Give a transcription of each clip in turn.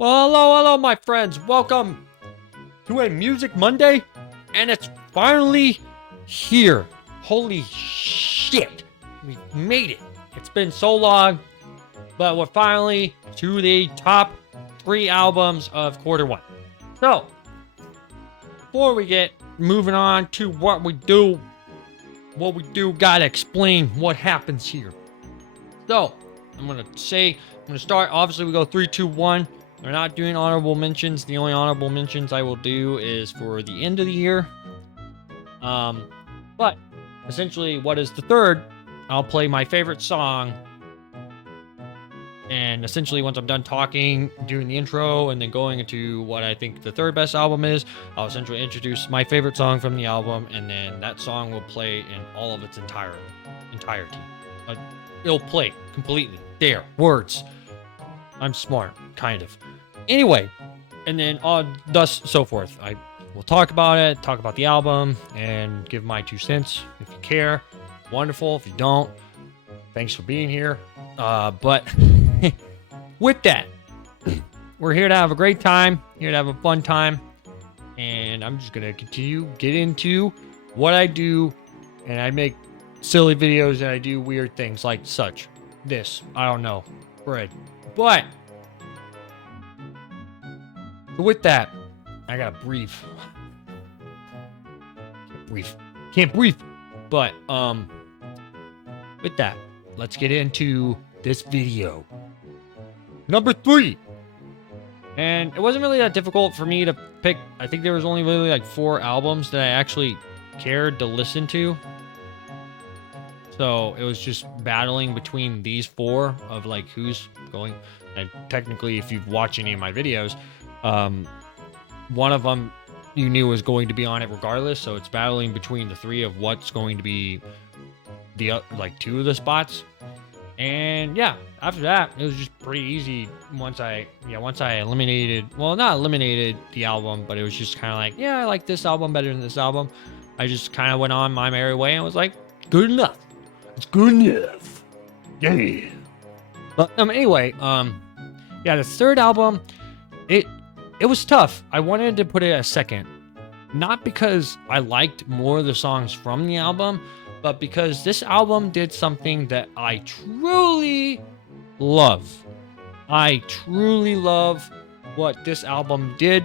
Well, hello, my friends. Welcome to a Music Monday, and it's finally here. Holy shit. We made it. It's been so long, but we're finally to the top 3 albums of quarter 1. So, before we get moving on to what we do, gotta explain what happens here. So, I'm gonna start. Obviously, we go 3, 2, 1. We're not doing honorable mentions. The only honorable mentions I will do is for the end of the year. But essentially, what is the third? I'll play my favorite song. And essentially, once I'm done talking, doing the intro, and then going into what I think the third best album is, I'll essentially introduce my favorite song from the album, and then that song will play in all of its entirety. It'll play completely. There. Words. I'm smart, kind of. Anyway, and then thus so forth. I will talk about it, talk about the album, and give my 2 cents. If you care, wonderful. If you don't, thanks for being here. But with that, we're here to have a great time, here to have a fun time, and I'm just gonna get into what I do, and I make silly videos, and I do weird things like such. This, I don't know, bread. But with that, I gotta breathe. Can't breathe. But with that, let's get into this video. Number 3. And it wasn't really that difficult for me to pick. I think there was only really like 4 albums that I actually cared to listen to. So it was just battling between these 4 of like who's going. And technically, if you've watched any of my videos, one of them you knew was going to be on it regardless. So it's battling between the 3 of what's going to be the like 2 of the spots. And yeah, after that, it was just pretty easy once I eliminated, well, not eliminated the album, but it was just kind of like, yeah, I like this album better than this album. I just kind of went on my merry way and was like, good enough. It's good enough. Yeah. But anyway, yeah, the third album, it was tough. I wanted to put it as second, not because I liked more of the songs from the album, but because this album did something that I truly love. I truly love what this album did,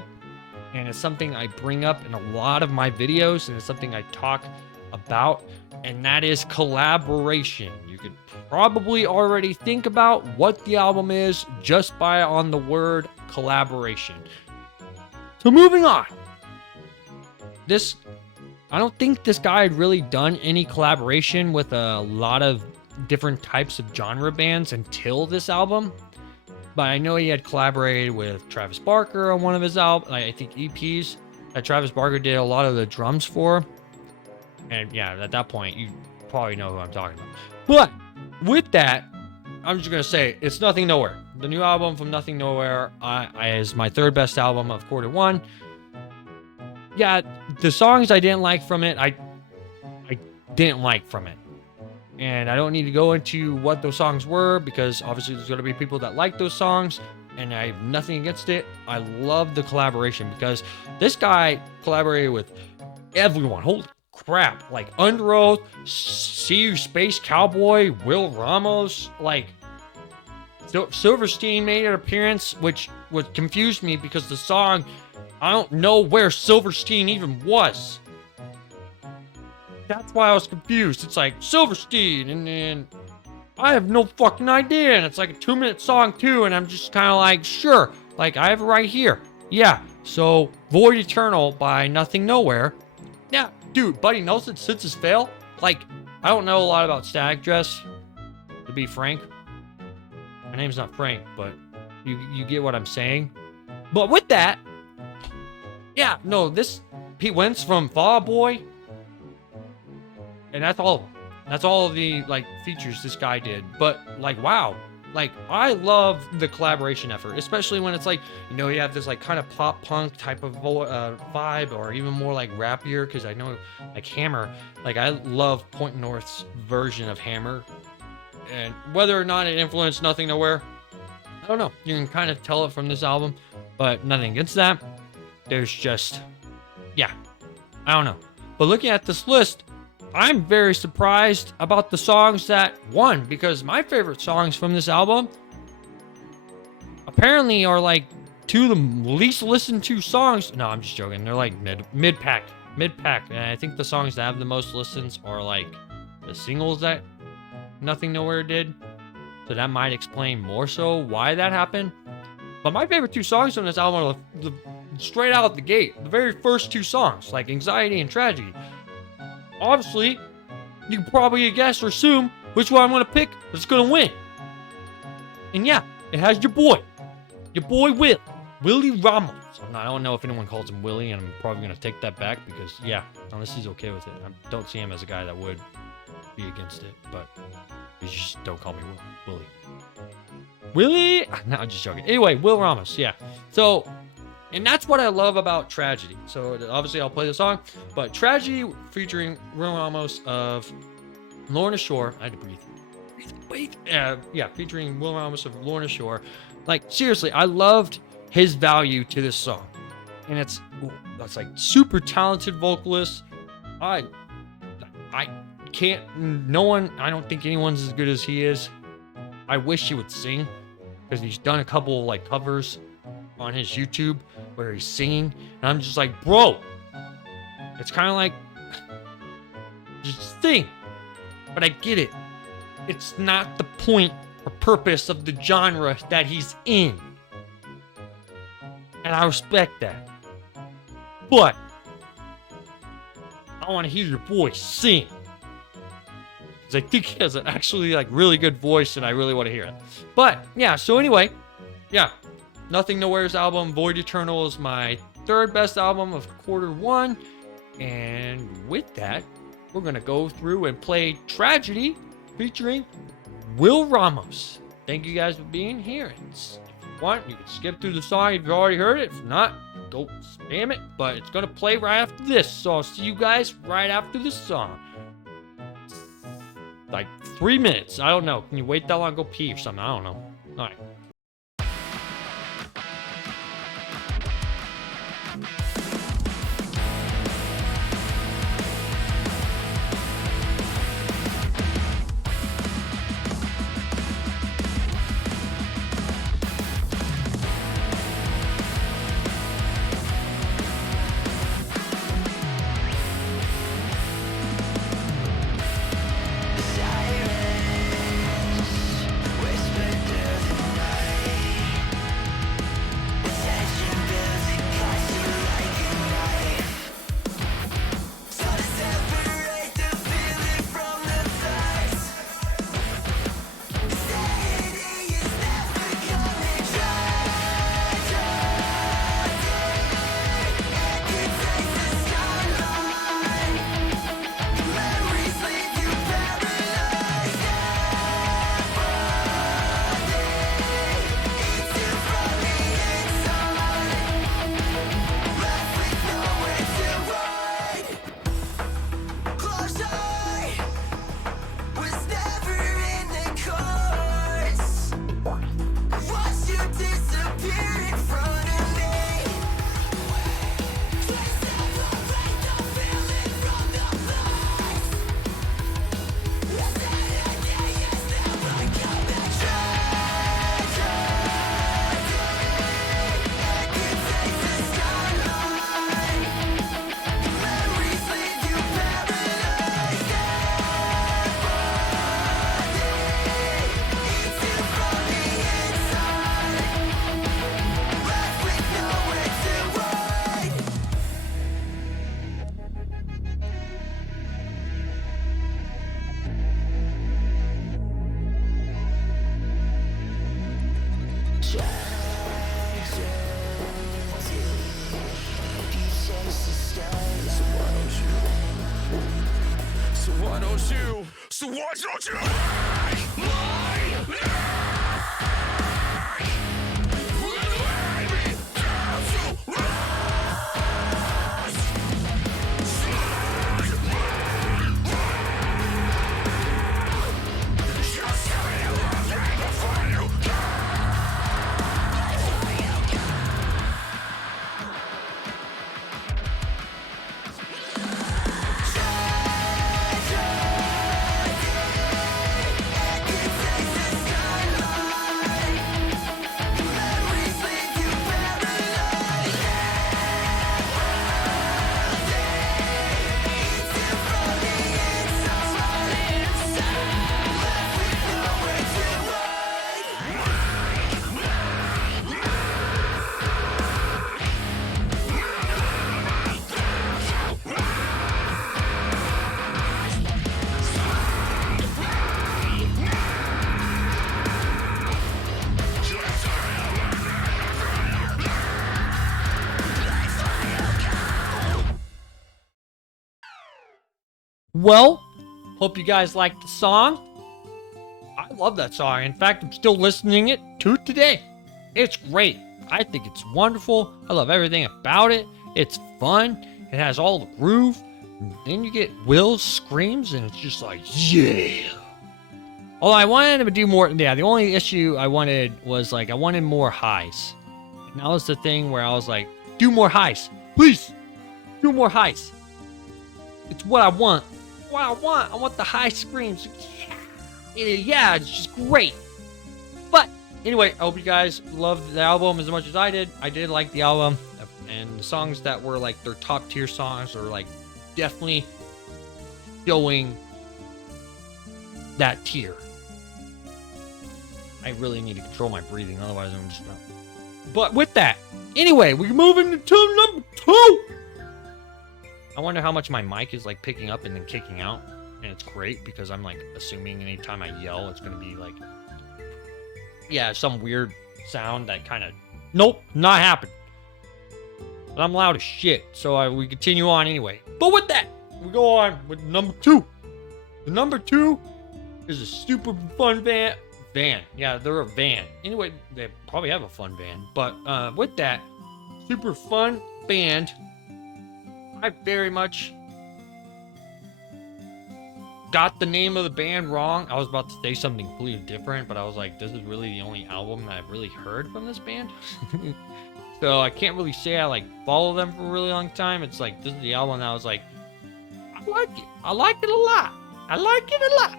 and it's something I bring up in a lot of my videos, and it's something I talk about, and that is collaboration. You could probably already think about what the album is just by on the word collaboration. So moving on. I don't think this guy had really done any collaboration with a lot of different types of genre bands until this album. But I know he had collaborated with Travis Barker on one of his albums, I think EPs, that Travis Barker did a lot of the drums for. And yeah, at that point, you probably know who I'm talking about. But with that, I'm just going to say, it's Nothing Nowhere. The new album from Nothing Nowhere is my third best album of quarter 1. Yeah, the songs I didn't like from it, I didn't like from it. And I don't need to go into what those songs were, because obviously there's going to be people that like those songs, and I have nothing against it. I love the collaboration, because this guy collaborated with everyone. Holy crap. Like Under Oath, See You Space Cowboy, Will Ramos, like Silverstein made an appearance, which would confuse me because the song, I don't know where Silverstein even was. That's why I was confused. It's like Silverstein, and then I have no fucking idea. And it's like a 2-minute song too, and I'm just kind of like, sure. Like, I have it right here. Yeah, so Void Eternal by Nothing Nowhere. Yeah, dude, Buddy Nelson, Senses Fail. Like, I don't know a lot about Static Dress, to be frank. My name's not Frank, but you get what I'm saying. But with that, yeah, no, this Pete Wentz from Fall Out Boy, and that's all. That's all of the like features this guy did. But like, wow, like I love the collaboration effort, especially when it's like, you know, you have this like kind of pop punk type of vibe, or even more like rappier. Because I know like Hammer, like I love Point North's version of Hammer, and whether or not it influenced Nothing Nowhere, I don't know. You can kind of tell it from this album, but nothing against that. There's just, yeah, I don't know. But looking at this list, I'm very surprised about the songs that won, because my favorite songs from this album apparently are like two of the least listened to songs. No, I'm just joking. They're like mid-pack. And I think the songs that have the most listens are like the singles that Nothing Nowhere did. So that might explain more so why that happened. But my favorite two songs from this album are the straight out the gate. The very first two songs, like Anxiety and Tragedy. Obviously, you can probably guess or assume which one I'm going to pick that's going to win. And yeah, it has your boy Willie Ramos. I don't know if anyone calls him Willie, and I'm probably going to take that back because, yeah, unless he's okay with it. I don't see him as a guy that would be against it, but you just don't call me Willie. No, I'm just joking. Anyway, Will Ramos, yeah. So, and that's what I love about Tragedy. So, obviously, I'll play the song, but Tragedy featuring Will Ramos of Lorna Shore. I had to breathe. Yeah, featuring Will Ramos of Lorna Shore. Like, seriously, I loved his value to this song. And that's like super talented vocalist. I don't think anyone's as good as he is. I wish he would sing, because he's done a couple of like covers on his YouTube where he's singing, and I'm just like, bro, it's kind of like, just sing. But I get it. It's not the point or purpose of the genre that he's in. And I respect that. But I want to hear your voice sing. Because I think he has an actually like really good voice, and I really want to hear it. But yeah, so anyway, yeah. Nothing Nowhere's album, Void Eternal, is my third best album of Q1. And with that, we're going to go through and play Tragedy featuring Will Ramos. Thank you guys for being here. And if you want, you can skip through the song if you've already heard it. If not, go spam it. But it's going to play right after this. So I'll see you guys right after this song. Like 3 minutes. I don't know. Can you wait that long? Go pee or something. I don't know. All right. So why don't you hide my life? Will you lead me down to rise? Slide my way. Just tell me you love me before you die. Well, hope you guys liked the song. I love that song. In fact, I'm still listening it to today. It's great. I think it's wonderful. I love everything about it. It's fun. It has all the groove. And then you get Will's screams, and it's just like, yeah. Although I wanted him to do more. Yeah, the only issue I wanted was like, I wanted more highs. And that was the thing where I was like, do more highs. Please, do more highs. It's what I want. What I want. I want the high screams. Yeah, it's just great. But anyway, I hope you guys loved the album as much as I did. I did like the album, and the songs that were like their top tier songs are like definitely showing that tier. I really need to control my breathing, otherwise I'm just not. But with that, anyway, we're moving to number 2. I wonder how much my mic is like picking up and then kicking out. And it's great because I'm like assuming anytime I yell, it's going to be like, yeah, some weird sound that kind of, nope, not happen. But I'm loud as shit. So we continue on anyway. But with that, we go on with number 2. The number 2 is a super fun van. Yeah, they're a van. Anyway, they probably have a fun van. But with that, super fun band. I very much got the name of the band wrong. I was about to say something completely different, but I was like, this is really the only album that I've really heard from this band. So I can't really say I like follow them for a really long time. It's like, this is the album that I was like, I like it. I like it a lot. I like it a lot.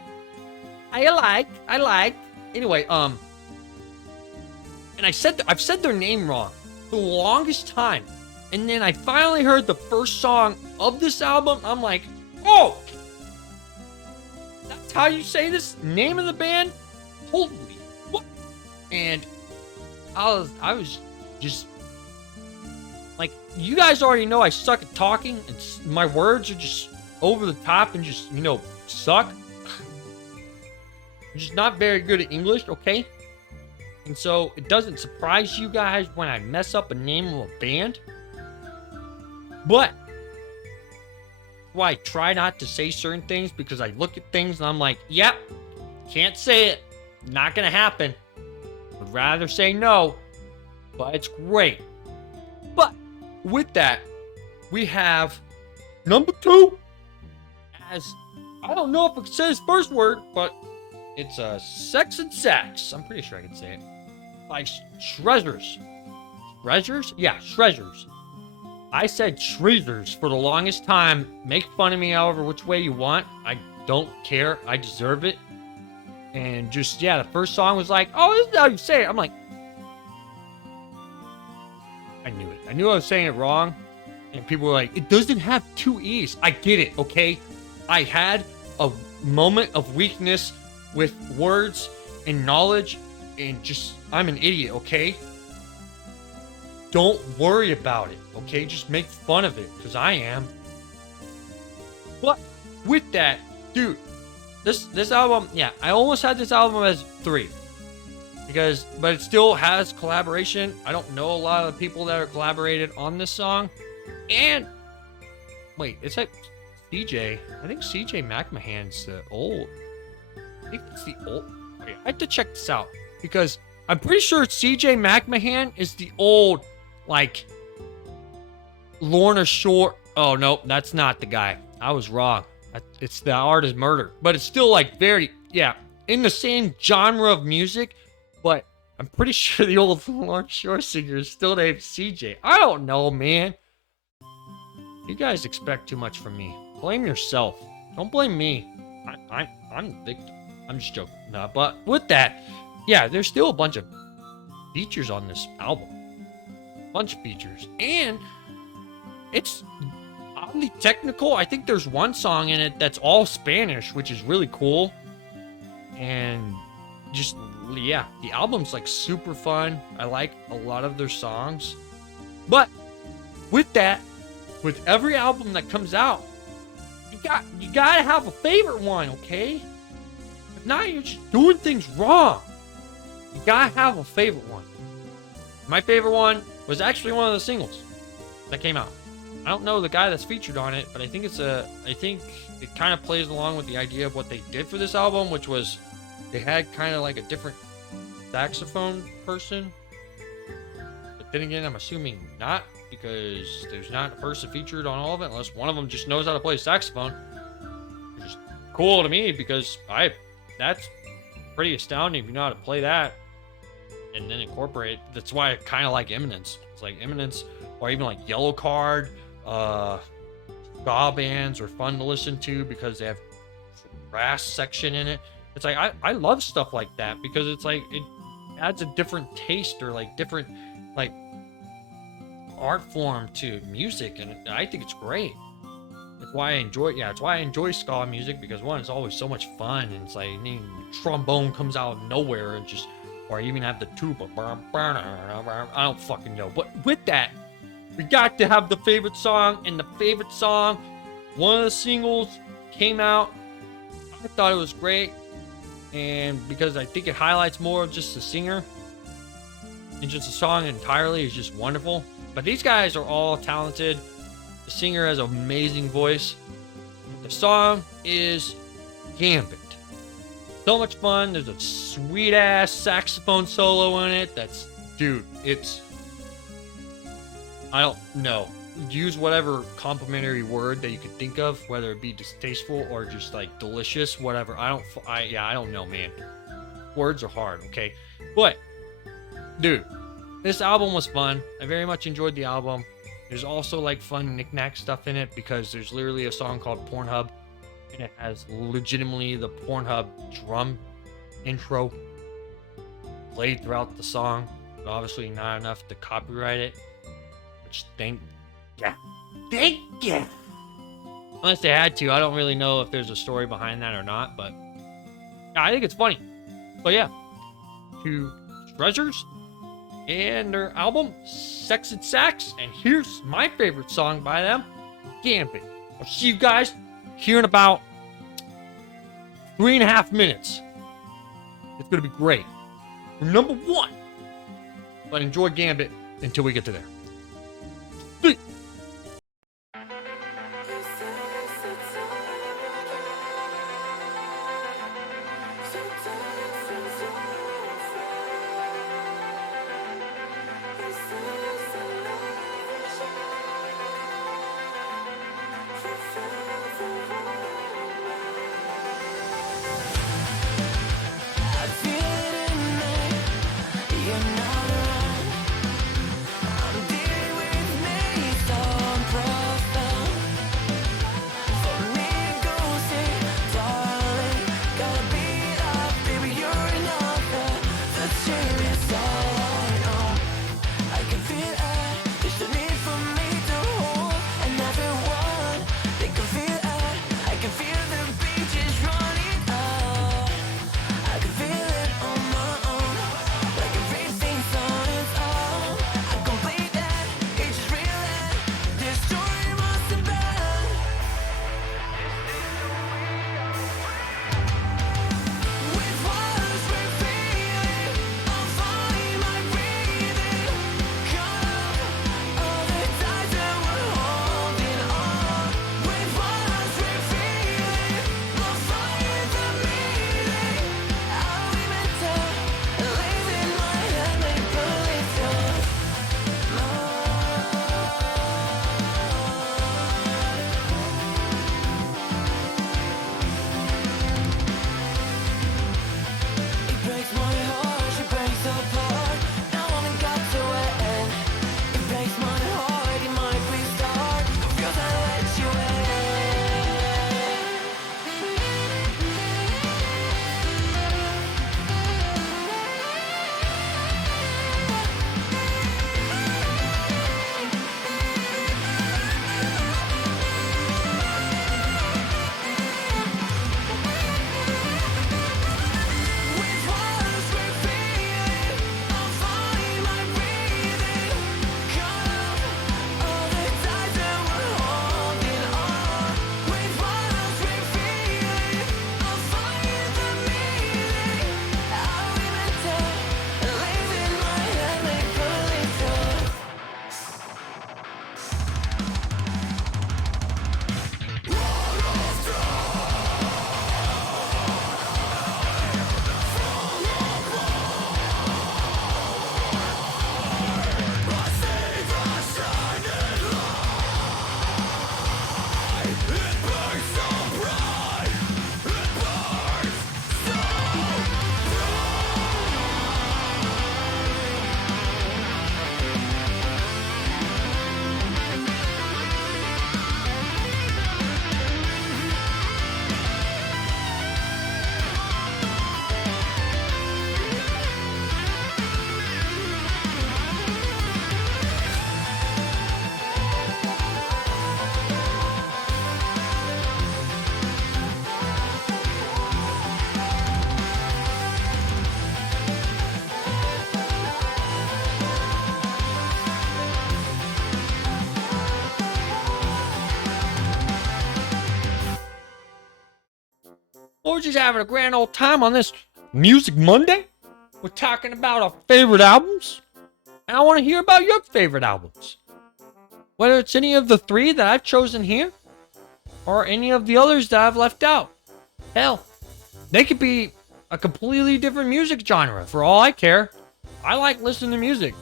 I like. Anyway, and I've said their name wrong for the longest time. And then I finally heard the first song of this album. I'm like, oh, that's how you say this name of the band? Holy what? And I was just like, you guys already know I suck at talking, and my words are just over the top and just, suck. I'm just not very good at English, okay? And so it doesn't surprise you guys when I mess up a name of a band. But why I try not to say certain things, because I look at things and I'm like, yep, can't say it. Not gonna happen. Would rather say no, but it's great. But with that, we have number 2 as, I don't know if I can say his first word, but it's Sex and Sax. I'm pretty sure I can say it. By Shrezzers. Shrezzers? Yeah, Shrezzers. I said Shrezzers for the longest time. Make fun of me however which way you want. I don't care. I deserve it. And just, yeah, the first song was like, oh, this is how you say it. I'm like, I knew it. I knew I was saying it wrong. And people were like, it doesn't have 2 E's. I get it, okay? I had a moment of weakness with words and knowledge, and just, I'm an idiot, okay? Don't worry about it, okay? Just make fun of it, because I am. But with that, dude, this album, yeah, I almost had this album as 3. But it still has collaboration. I don't know a lot of the people that are collaborated on this song. And, wait, it's like CJ. I think CJ McMahon's the old. I think it's the old. Wait, I have to check this out. Because I'm pretty sure CJ McMahon is the old, like, Lorna Shore. Oh, no, that's not the guy. I was wrong. It's The Art is Murder. But it's still, like, very, yeah, in the same genre of music. But I'm pretty sure the old Lorna Shore singer is still named CJ. I don't know, man. You guys expect too much from me. Blame yourself. Don't blame me. I'm the victim. I'm just joking. No, but with that, yeah, there's still a bunch of features on this album. Bunch of features. And it's oddly technical. I think there's one song in it that's all Spanish, which is really cool. And just, yeah, the album's like super fun. I like a lot of their songs. But with that, with every album that comes out, you gotta have a favorite one, okay? If not, you're just doing things wrong. You gotta have a favorite one. My favorite one was actually one of the singles that came out. I don't know the guy that's featured on it, but I think I think it kind of plays along with the idea of what they did for this album, which was they had kind of like a different saxophone person. But then again, I'm assuming not, because there's not a person featured on all of it unless one of them just knows how to play saxophone. Which is cool to me, because that's pretty astounding if you know how to play that and then incorporate. That's why I kind of like Eminence. It's like Eminence, or even like Yellow Card. Ska bands are fun to listen to because they have brass section in it. It's like I love stuff like that, because it's like it adds a different taste, or like different like art form to music, and I think it's great. That's why I enjoy it's why I enjoy ska music, because one, it's always so much fun, and it's like trombone comes out of nowhere and just, or even have the tuba. I don't fucking know. But with that, we got to have the favorite song, and the favorite song, one of the singles came out. I thought it was great, and because I think it highlights more of just the singer, and just the song entirely is just wonderful. But these guys are all talented. The singer has an amazing voice. The song is Gambit. So much fun. There's a sweet ass saxophone solo in it. It's, I don't know. Use whatever complimentary word that you could think of, whether it be distasteful or just like delicious, whatever. I don't know, man. Words are hard, okay? But, dude, this album was fun. I very much enjoyed the album. There's also like fun knick-knack stuff in it, because there's literally a song called Pornhub, and it has legitimately the Pornhub drum intro played throughout the song, but obviously not enough to copyright it. Which thank you. Unless they had to, I don't really know if there's a story behind that or not, but yeah, I think it's funny. So yeah, to Treasures and their album Sex and Sax, and here's my favorite song by them, Gambit. I'll see you guys here in about 3.5 minutes. It's gonna be great. We're number one. But enjoy Gambit until we get to there. Three. You're not around. I'm dealing with me. we're just having a grand old time on this Music Monday. We're talking about our favorite albums. And I want to hear about your favorite albums. Whether it's any of the 3 that I've chosen here, or any of the others that I've left out. Hell, they could be a completely different music genre. For all I care, I like listening to music.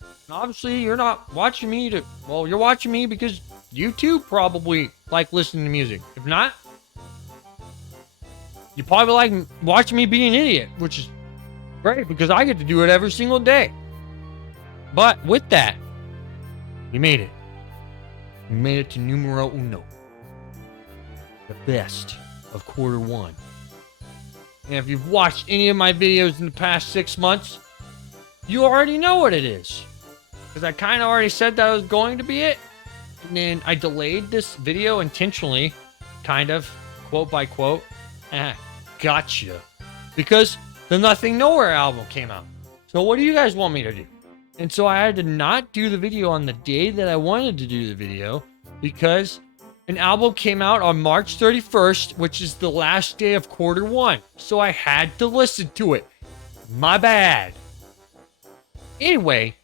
And obviously, you're not watching me you're watching me because you too probably like listening to music. If not, you probably like watching me be an idiot, which is great because I get to do it every single day. But with that, you made it. You made it to numero uno. The best of quarter 1. And if you've watched any of my videos in the past 6 months, you already know what it is. Because I kind of already said that was going to be it. And then I delayed this video intentionally, kind of, quote by quote. Gotcha. Because the Nothing Nowhere album came out. So what do you guys want me to do? And so I had to not do the video on the day that I wanted to do the video because an album came out on March 31st, which is the last day of quarter 1. So I had to listen to it. My bad. Anyway,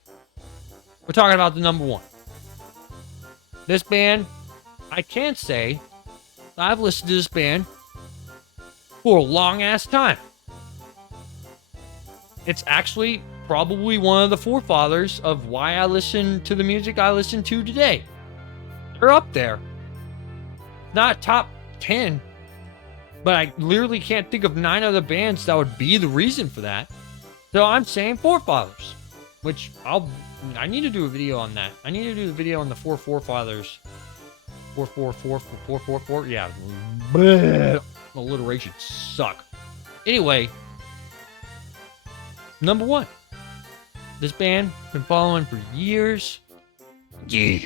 we're talking about the number 1. This band, I can't say I've listened to this band for a long ass time. It's actually probably one of the forefathers of why I listen to the music I listen to today. They're up there. Not top 10, but I literally can't think of 9 other bands that would be the reason for that. So I'm saying forefathers, which I need to do a video on that. I need to do the video on the 4 forefathers. 4, yeah. Bleh. Alliteration suck. Anyway, number 1. This band been following for years. A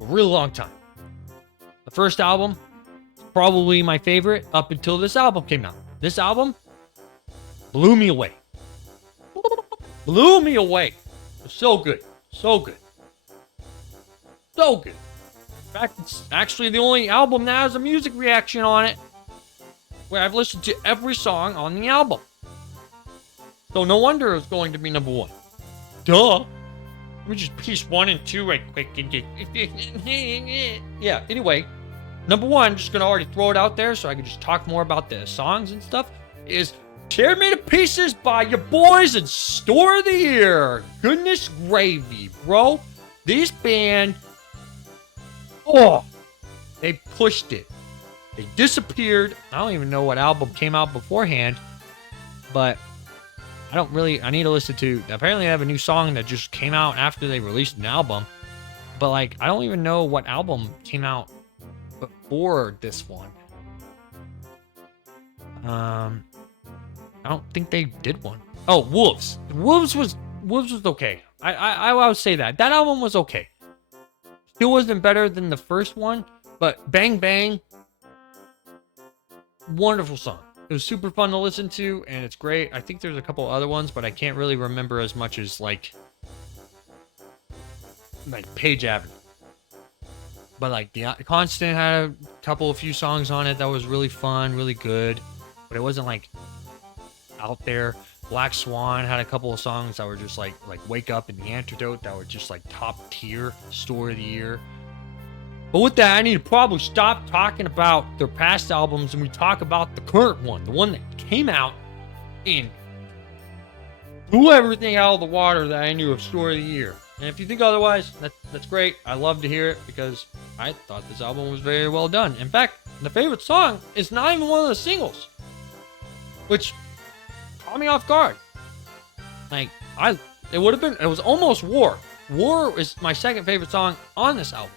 real long time. The first album, probably my favorite up until this album came out. This album blew me away. Blew me away. It was so good. So good. So good. In fact, it's actually the only album that has a music reaction on it where I've listened to every song on the album. So no wonder it was going to be number 1. Duh. Let me just piece 1 and 2 right quick. Yeah, anyway, number 1, just gonna already throw it out there so I can just talk more about the songs and stuff, is Tear Me to Pieces by your boys in Store of the Year. Goodness gravy, bro. This band, they pushed it. They disappeared. I don't even know what album came out beforehand, but I need to listen to, apparently they have a new song that just came out after they released an album, but like, I don't even know what album came out before this one. I don't think they did one. Oh, Wolves. Wolves was okay. I would say that album was okay. Still wasn't better than the first one, but Bang Bang, wonderful song. It was super fun to listen to, and it's great. I think there's a couple other ones, but I can't really remember as much as like Page Avenue. But like the Constant had a few songs on it that was really fun, really good, but it wasn't like out there. Black Swan had a couple of songs that were just like Wake Up and The Antidote that were just like top tier Store of the Year. But with that, I need to probably stop talking about their past albums and we talk about the current one, the one that came out and blew everything out of the water that I knew of Store of the Year. And if you think otherwise, that's great. I love to hear it because I thought this album was very well done. In fact, the favorite song is not even one of the singles, which caught me off guard. Like, it was almost War. War is my second favorite song on this album.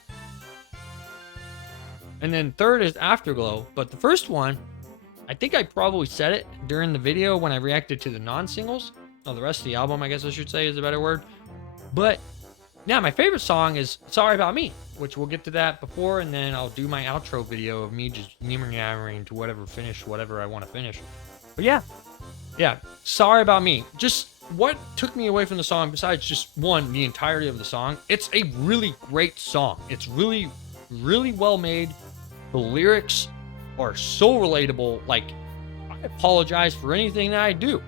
And then third is Afterglow. But the first one, I think I probably said it during the video when I reacted to the non-singles. Oh, the rest of the album, I guess I should say, is a better word. But yeah, my favorite song is Sorry About Me, which we'll get to that before, and then I'll do my outro video of me just yammering to finish whatever I want to finish. But yeah, Sorry About Me. Just what took me away from the song, besides just one, the entirety of the song, it's a really great song. It's really, really well made. The lyrics are so relatable. Like, I apologize for anything that I do.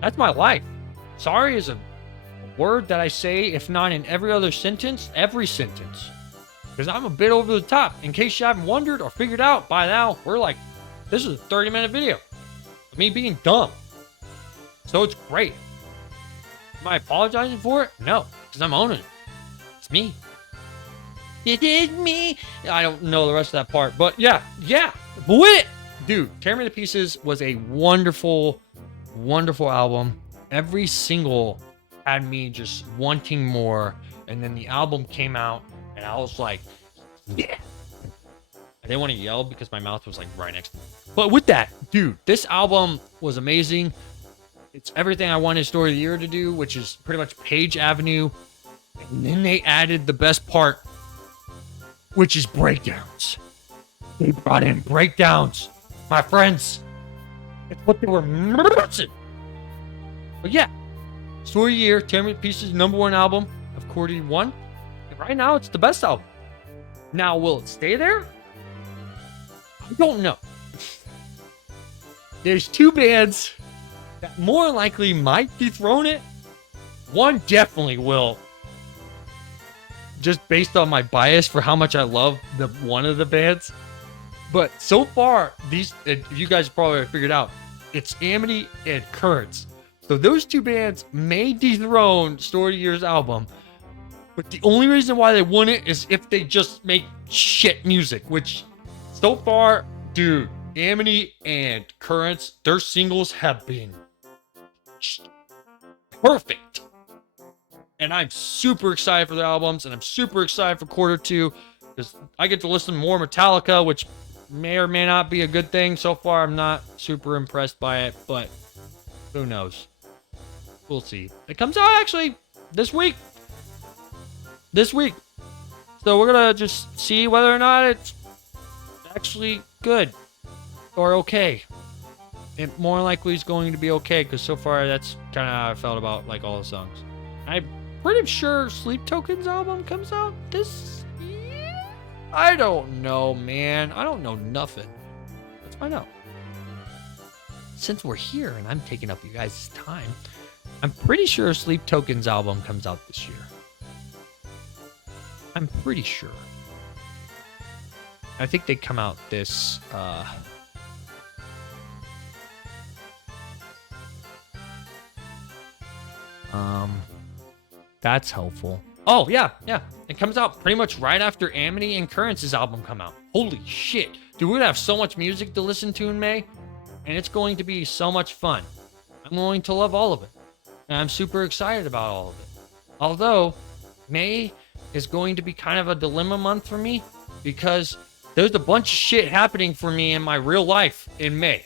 That's my life. Sorry is a word that I say, if not in every other sentence, every sentence. Because I'm a bit over the top. In case you haven't wondered or figured out by now, this is a 30-minute video of me being dumb. So it's great. Am I apologizing for it? No, because I'm owning it. It's me. It is me. I don't know the rest of that part, but yeah. But dude, Tear Me to Pieces was a wonderful, wonderful album. Every single had me just wanting more, and then the album came out, and I was like, yeah. I didn't want to yell because my mouth was like right next to me. But with that, dude, this album was amazing. It's everything I wanted Story of the Year to do, which is pretty much Page Avenue. And then they added the best part, which is breakdowns. They brought in breakdowns, my friends. It's what they were missing. But yeah, Story of the Year, Tear Me to Pieces, #1 album of Quarter 1. And right now, it's the best album. Now, will it stay there? I don't know. There's two bands that more likely might dethrone it. One definitely will. Just based on my bias for how much I love one of the bands. But so far, you guys probably figured out, it's Amity and Currents. So those two bands may dethrone Story of the Year's album. But the only reason why they wouldn't is if they just make shit music, which so far, dude, Amity and Currents, their singles have been perfect. And I'm super excited for the albums, and I'm super excited for Quarter 2 because I get to listen to more Metallica, which may or may not be a good thing. So far, I'm not super impressed by it, but who knows? We'll see. It comes out actually this week. So we're gonna just see whether or not it's actually good or okay. It more likely is going to be okay because so far that's kind of how I felt about like all the songs. I'm pretty sure Sleep Token's album comes out this year. I don't know, man. I don't know nothing. Let's find out. Since we're here and I'm taking up you guys' time, I'm pretty sure Sleep Token's album comes out this year. I'm pretty sure. I think they come out this that's helpful. Oh, yeah. It comes out pretty much right after Amity and Currents' album come out. Holy shit. Dude, we're gonna have so much music to listen to in May, and it's going to be so much fun. I'm going to love all of it. And I'm super excited about all of it. Although, May is going to be kind of a dilemma month for me because there's a bunch of shit happening for me in my real life in May.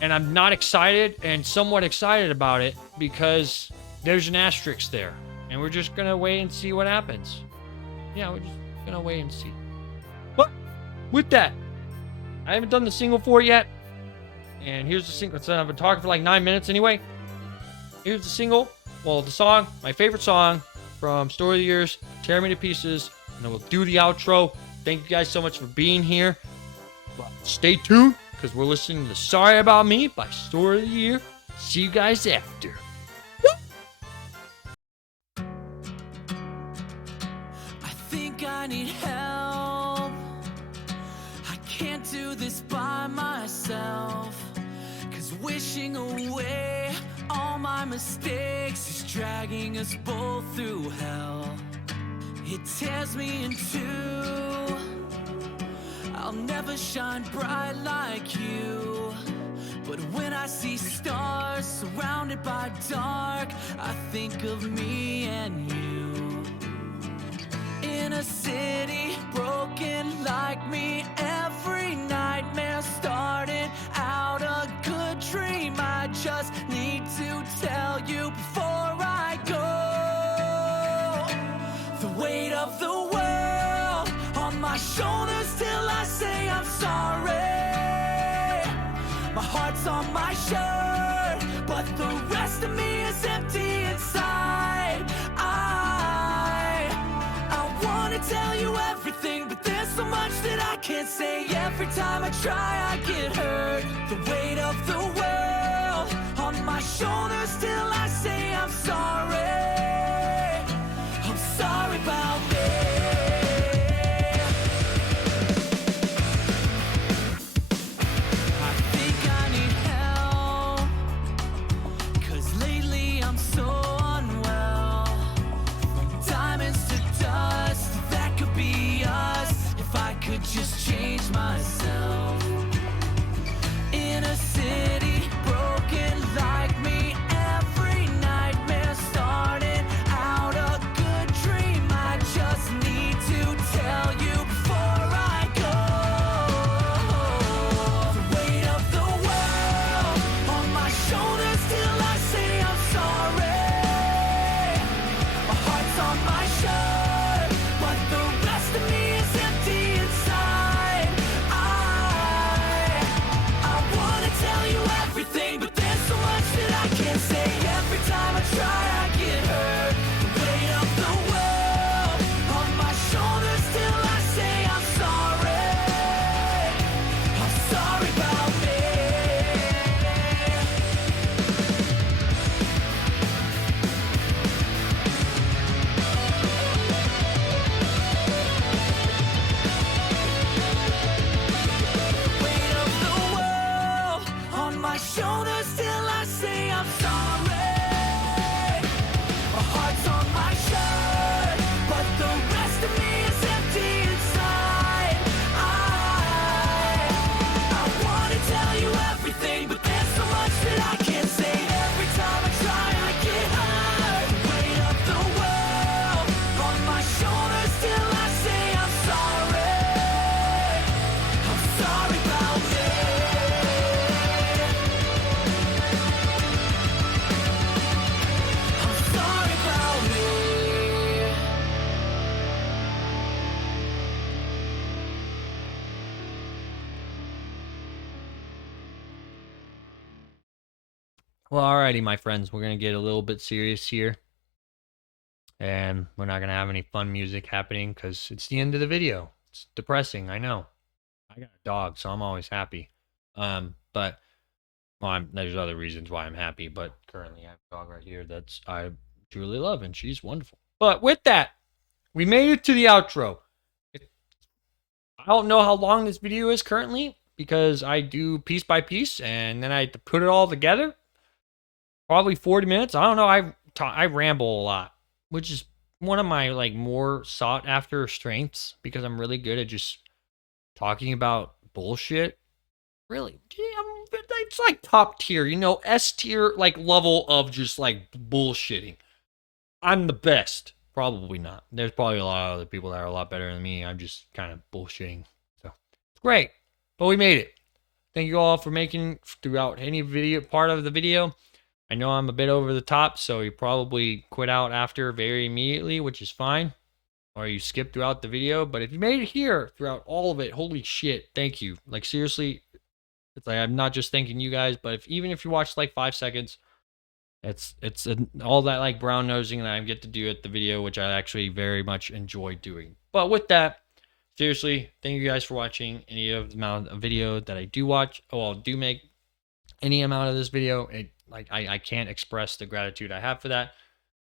And I'm not excited and somewhat excited about it because there's an asterisk there. And we're just going to wait and see what happens. Yeah, we're just going to wait and see. But with that, I haven't done the single for it yet. And here's the single. I've been talking for like 9 minutes anyway. Here's the single. Well, the song, my favorite song from Story of the Year's, Tear Me to Pieces. And then we'll do the outro. Thank you guys so much for being here. But stay tuned because we're listening to Sorry About Me by Story of the Year. See you guys after. I need help. I can't do this by myself. 'Cause wishing away all my mistakes is dragging us both through hell. It tears me in two. I'll never shine bright like you. But when I see stars surrounded by dark, I think of me and you. In a city broken like me, every nightmare started out a good dream. I just need to tell you before I go. The weight of the world on my shoulders till I say I'm sorry. My heart's on my shirt, but the rest of me is empty inside. I wanna tell you everything, but there's so much that I can't can't say. Every time I try, I get hurt. The weight of the world on my shoulders, till I say I'm sorry. I'm sorry about me. I think I need help, 'cause lately I'm so unwell. From diamonds to dust, that could be us. If I could just change myself. In a city broken like me, every nightmare starting out a good dream. I just need to tell you before I go. The weight of the world on my shoulders, till I say I'm sorry. My heart's on my shirt, but the rest of me is empty inside. I wanna tell you everything, but there's so much that I can't say. Every time I try, I get hurt. The weight of the world on my shoulders, till I say I'm sorry. I'm sorry about me. Weight of the world on my shoulders, till I say I'm sorry. My heart's on my shirt, but the rest of me is empty inside. I wanna tell you everything, but there's so much that I can't say. Every time I try, I get hurt. The weight of the world on my shoulders, till I say I'm sorry. I'm sorry about me. I'm sorry about me. Well, alrighty, my friends, we're gonna get a little bit serious here, and we're not gonna have any fun music happening because it's the end of the video. It's depressing, I know. I got a dog, so I'm always happy. But well, there's other reasons why I'm happy, but currently I have a dog right here that's I truly love, and she's wonderful. But with that, we made it to the outro. I don't know how long this video is currently because I do piece by piece, and then I have to put it all together. Probably 40 minutes. I don't know. I ramble a lot, which is one of my like more sought after strengths because I'm really good at just talking about bullshit. Really, it's like top tier, S tier like level of just like bullshitting. I'm the best. Probably not. There's probably a lot of other people that are a lot better than me. I'm just kind of bullshitting. So it's great, but we made it. Thank you all for making throughout any video part of the video. I know I'm a bit over the top, so you probably quit out after very immediately, which is fine. Or you skip throughout the video. But if you made it here throughout all of it, holy shit, thank you. Like seriously, it's like I'm not just thanking you guys, but even if you watched like 5 seconds, it's all that like brown nosing that I get to do at the video, which I actually very much enjoy doing. But with that, seriously, thank you guys for watching any of the amount of video that I do watch. Oh, I do make any amount of this video. I can't express the gratitude I have for that.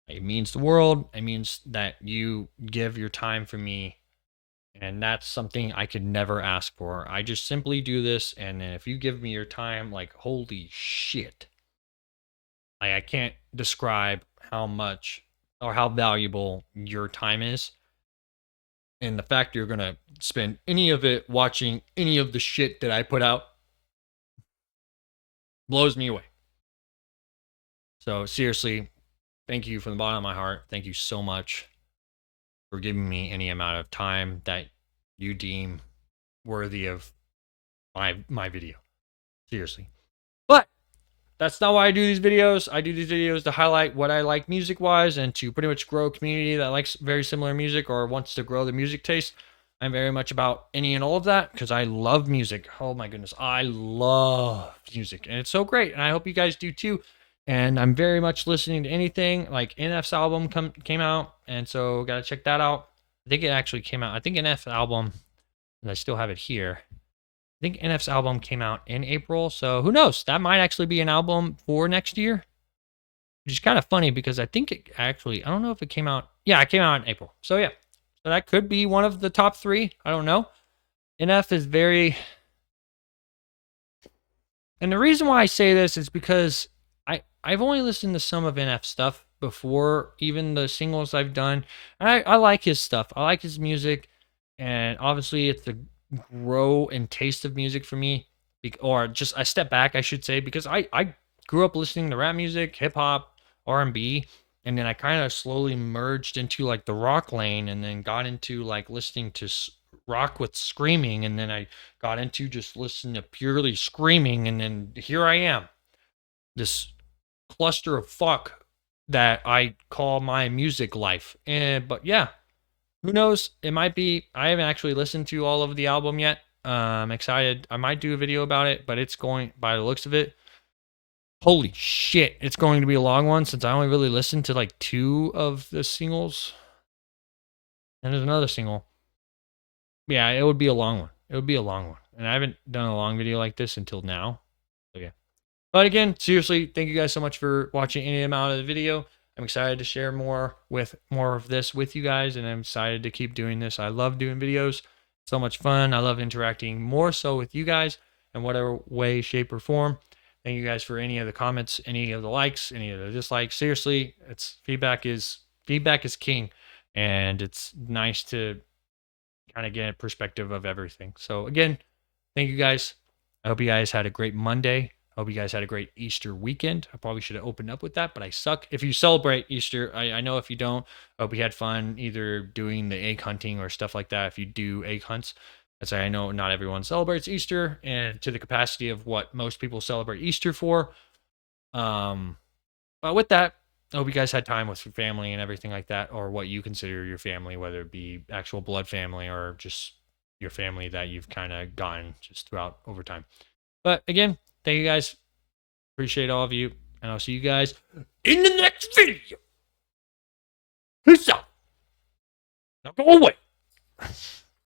It means the world. It means that you give your time for me, and that's something I could never ask for. I just simply do this, and then if you give me your time, like holy shit, I can't describe how much or how valuable your time is, and the fact you're gonna spend any of it watching any of the shit that I put out blows me away. So seriously, thank you from the bottom of my heart. Thank you so much for giving me any amount of time that you deem worthy of my video. Seriously. But that's not why I do these videos. I do these videos to highlight what I like music-wise and to pretty much grow a community that likes very similar music or wants to grow the music taste. I'm very much about any and all of that because I love music. Oh my goodness, I love music, and it's so great, and I hope you guys do too. And I'm very much listening to anything. Like NF's album came out, and so gotta check that out. I think it actually came out. I think NF's album and I still have it here. I think NF's album came out in April, so who knows? That might actually be an album for next year, which is kind of funny because I think it actually, I don't know if it came out. Yeah, it came out in April. So yeah, so that could be one of the top 3. I don't know. NF is very, and the reason why I say this is because I've only listened to some of NF stuff before, even the singles I've done. I like his stuff. I like his music, and obviously it's the grow and taste of music for me, or just I step back, I should say, because I grew up listening to rap music, hip hop, R&B, and then I kind of slowly merged into like the rock lane, and then got into like listening to rock with screaming, and then I got into just listening to purely screaming, and then here I am, this cluster of fuck that I call my music life. And but yeah, who knows? It might be. I haven't actually listened to all of the album yet. I'm excited. I might do a video about it, but it's going, by the looks of it, holy shit, it's going to be a long one since I only really listened to like 2 of the singles. And there's another single. Yeah, it would be a long one. It would be a long one. And I haven't done a long video like this until now. So yeah. But again, seriously, thank you guys so much for watching any amount of the video. I'm excited to share more of this with you guys, and I'm excited to keep doing this. I love doing videos. So much fun. I love interacting more so with you guys in whatever way, shape, or form. Thank you guys for any of the comments, any of the likes, any of the dislikes. Seriously, it's feedback is king, and it's nice to kind of get a perspective of everything. So again, thank you guys. I hope you guys had a great Monday. I hope you guys had a great Easter weekend. I probably should have opened up with that, but I suck. If you celebrate Easter, I know if you don't, I hope you had fun either doing the egg hunting or stuff like that. If you do egg hunts, that's I know not everyone celebrates Easter and to the capacity of what most people celebrate Easter for. But with that, I hope you guys had time with your family and everything like that, or what you consider your family, whether it be actual blood family or just your family that you've kind of gotten just throughout over time. But again, thank you guys. Appreciate all of you. And I'll see you guys in the next video. Peace out. Now go away.